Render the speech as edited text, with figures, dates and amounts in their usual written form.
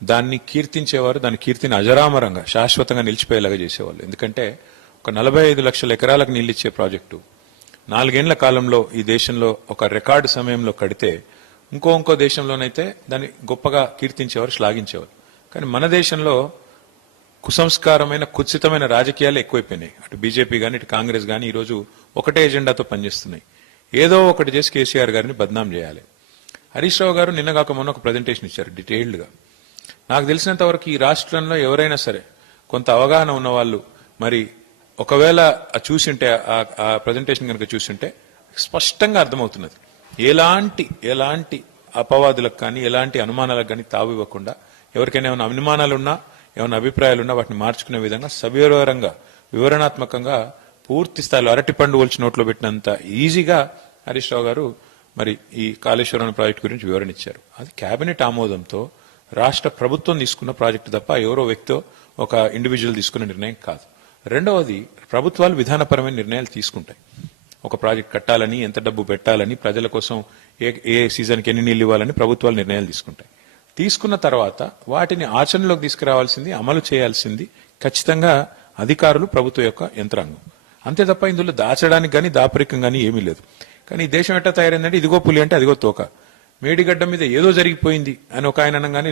దాన్ని కీర్తించేవారు, దాని కీర్తిని అజరామరంగా శాశ్వతంగా నిలిచిపోయేలాగా చేసేవాళ్ళు. ఎందుకంటే ఒక 45 లక్షల ఎకరాలకు నీళ్ళు ఇచ్చే ప్రాజెక్టు 4 ఏళ్ల కాలంలో ఈ దేశంలో ఒక రికార్డు సమయంలో కడితే ఇంకో దేశంలోనైతే దాన్ని గొప్పగా కీర్తించేవారు, శ్లాఘించేవారు. కానీ మన దేశంలో కుసంస్కారమైన కుత్సితమైన రాజకీయాలు ఎక్కువైపోయినాయి. అటు బీజేపీ కానీ ఇటు కాంగ్రెస్ కానీ ఈరోజు ఒకటే ఎజెండాతో పనిచేస్తున్నాయి. ఏదో ఒకటి చేసి కేసీఆర్ గారిని బద్నాం చేయాలి. హరీష్ రావు గారు నిన్నగాక మొన్న ఒక ప్రజెంటేషన్ ఇచ్చారు డీటెయిల్డ్గా. నాకు తెలిసినంత వరకు ఈ రాష్ట్రంలో ఎవరైనా సరే కొంత అవగాహన ఉన్న వాళ్ళు మరి ఒకవేళ చూసింటే ఆ ప్రజెంటేషన్ కనుక చూసింటే స్పష్టంగా అర్థమవుతున్నది. ఎలాంటి అపవాదులకు కానీ ఎలాంటి అనుమానాలకు కానీ తావు ఇవ్వకుండా, ఎవరికైనా ఏమైనా అనుమానాలున్నా ఏమైనా అభిప్రాయాలున్నా వాటిని మార్చుకునే విధంగా సవివరంగా వివరణాత్మకంగా పూర్తి స్థాయిలో అరటి పండు ఒలిచి నోట్లో పెట్టినంత ఈజీగా హరీష్ రావు గారు మరి ఈ కాళేశ్వరం ప్రాజెక్టు గురించి వివరణ ఇచ్చారు. అది కేబినెట్ ఆమోదంతో రాష్ట్ర ప్రభుత్వం తీసుకున్న ప్రాజెక్టు తప్ప ఎవరో వ్యక్తో ఒక ఇండివిజువల్ తీసుకున్న నిర్ణయం కాదు. రెండవది, ప్రభుత్వాలు విధానపరమైన నిర్ణయాలు తీసుకుంటాయి. ఒక ప్రాజెక్ట్ కట్టాలని, ఎంత డబ్బు పెట్టాలని, ప్రజల కోసం ఏ సీజన్కి ఎన్ని నీళ్ళు ఇవ్వాలని ప్రభుత్వాలు నిర్ణయాలు తీసుకుంటాయి. తీసుకున్న తర్వాత వాటిని ఆచరణలోకి తీసుకురావాల్సింది, అమలు చేయాల్సింది ఖచ్చితంగా అధికారులు, ప్రభుత్వం యొక్క యంత్రాంగం. అంతే తప్ప ఇందులో దాచడానికి కానీ దాపరికం కానీ ఏమీ లేదు. కానీ ఈ దేశం ఎట్లా తయారైందంటే ఇదిగో పులి అంటే అదిగో తోక. మేడిగడ్డ మీద ఏదో జరిగిపోయింది అని ఒక ఆయన అనగానే